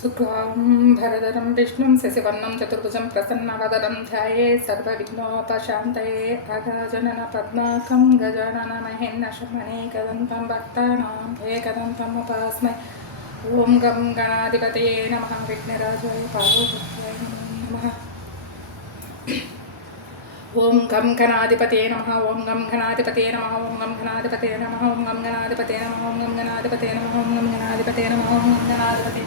शुक्लां भरधरं विष्णुं शशिवर्णं चतुर्भुजं प्रसन्नवदनं ध्यायेत् सर्वविघ्नोपशान्तये अगजाननपद्मार्कं गजाननमहेन्द्रशमनेकदन्तं भक्तानां एकदन्तम् उपास्महे। ॐ गं गणाधिपतये नमः। विघ्नराजाय पार्वत्याय नमः। ओं गं गणाधिपतये नमः। ओं गं गणाधिपतये नमः। ओं गं गणाधिपतये नमः। ओं गं गणाधिपतये नमः। ओं गं गणाधिपतये नमः। ओं गं गणाधिपतये नमः। ओं गं गणाधिपतये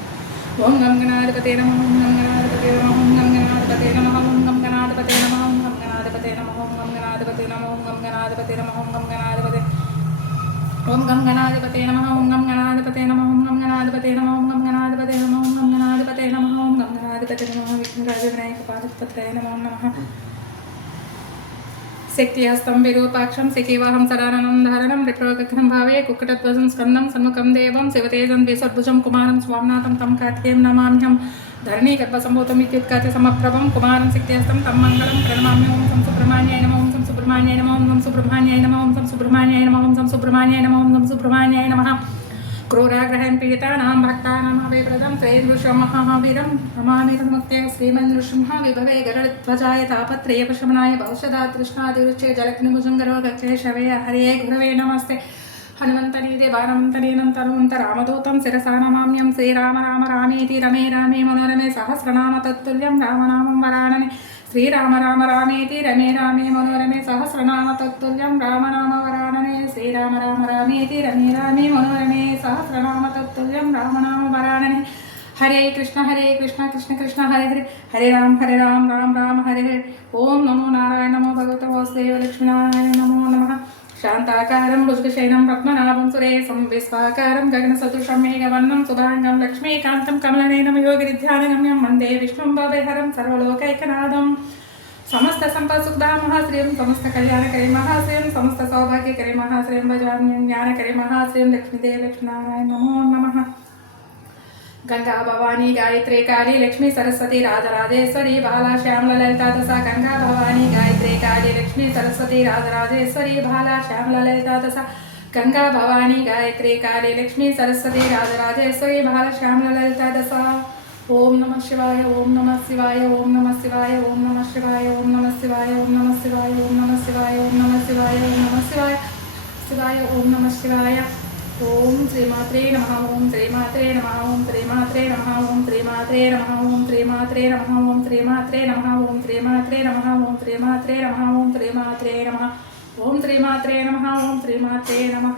ओं गं गणाधिपतये नमः। ओं गं गणाधिपतये नमः। ओं गं गणाधिपतये नमः। ओं गं गणाधिपतये नमः। ओं गं गणाधिपतये नमः। ओं गं गणाधिपतये नमः। ओं गं गणाधिपतये नमः। ओं गं गणाधिपतये ओं गं गणाधिपतये नमः। ओं गं गणाधिपतये नमः। ओं गं गणाधिपतये नमः। ओं गं गणाधिपतये नमः। ओं गं गणाधिपतये नमः। ओं गं गणाधिपतये नमः। विघ्नराज विनायक पादपत्रये नमो नमः। शक्तिहस्तं विरूपाक्षं शकीवाहं सदाननं धारणं रिप्रोगघ्नं भावे कुक्कुटध्वजं स्कन्दं सन्मुखं देवं शिवतेजं द्विसर्भुजं कुमारं स्वामिनाथं तं कार्तिकेयं नमाम्यहं धरणीगर्भसम्भूतमित्युत्कार्य समप्रभं कुमारं शक्तिहस्तं तं मङ्गलं प्रणमाम्यहं। ओं सं सुब्रह्मण्याय नमः। ओं सं सुब्रह्मण्याय नमः। ओं सं सुब्रह्मण्याय नमः। ओं सं सुब्रह्मण्याय नमः। ओं सं सुब्रह्मण्याय नमः। ओं सं सुब्रह्मण्याय नमः। क्रूराग्रहं पीडितानां भक्तानां अभयप्रदं त्रयीदृशं महावीरं नमामि तन्मुक्ते श्रीमन्नृसिंह विभवे गरुडध्वजाय तापत्रयपशमनाय भवषदातृष्णादिरुच्ये जलग्निभुजङ्गरोगक्लेशवे हरे गुरवे नमस्ते। हनुमन्तनीते बाणमन्तरीनन्तरमन्तरामदूतं शिरसा नमाम्यं। श्रीराम राम रामेति रमे रामे मनोरमे सहस्रनाम तत्तुल्यं रामनामं वरानने। श्रीराम राम रामेति रमे रामे मनोरमे सहस्रनाम तत्तुल्यं रामनाम वरानने। श्रीराम राम रामेति रमे रामे मनोरमे सहस्रनाम तत्तुल्यं रामनाम वरानने। हरे कृष्ण कृष्ण कृष्ण हरे हरे हरे राम राम राम हरे हरे। ओं नमो नारायण नमो भगवते वासुदेव लक्ष्मीनारायण नमो नमः। शान्ताकारं भुजगशयनं पद्मनाभं सुरेशं विश्वाकारं गगनसदृशं मेघवर्णं शुभाङ्गं लक्ष्मीकान्तं कमलनयनं योगिनिध्यानगम्यं वन्दे विष्णुं भवभयहरं सर्वलोकैकनाथं। समस्तसम्पत्सुखदां महाश्रियं समस्तकल्याणकरी महाश्रियं समस्तसौभाग्यकरी महाश्रियं भजाम्यं ज्ञानकरी महाश्रियं लक्ष्मीदेव लक्ष्मीनारायण नमो नमः। गंगा भवानी गायत्री काली लक्ष्मी सरस्वती राजराजेश्वरी बाला श्यामला ललिता दशा। गंगा भवानी गायत्री काली लक्ष्मी सरस्वती राजराजेश्वरी बाला श्यामला ललिता दशा। गंगा भवानी गायत्री काली लक्ष्मी सरस्वती राजराजेश्वरी बाला श्यामला ललिता दशा। ओम नमः शिवाय ओम नमः शिवाय ओम नमः शिवाय ओम नमः शिवाय ओम नमः शिवाय ओम नमः शिवाय ओम नमः शिवाय ओम नमः शिवाय ओम नमः शिवाय शिवाय ओम नमः शिवाय। ओम श्रीमात्रे नमः। ओम श्रीमात्रे नमः। ओम श्रीमात्रे नमः। ओम श्रीमात्रे नमः। ओम श्रीमात्रे नमः। ओम श्रीमात्रे नमः। ओम श्रीमात्रे नमः। ओम श्रीमात्रे नमः। ओम श्रीमात्रे नमः। ओम श्रीमात्रे नमः। ओम श्रीमात्रे नमः।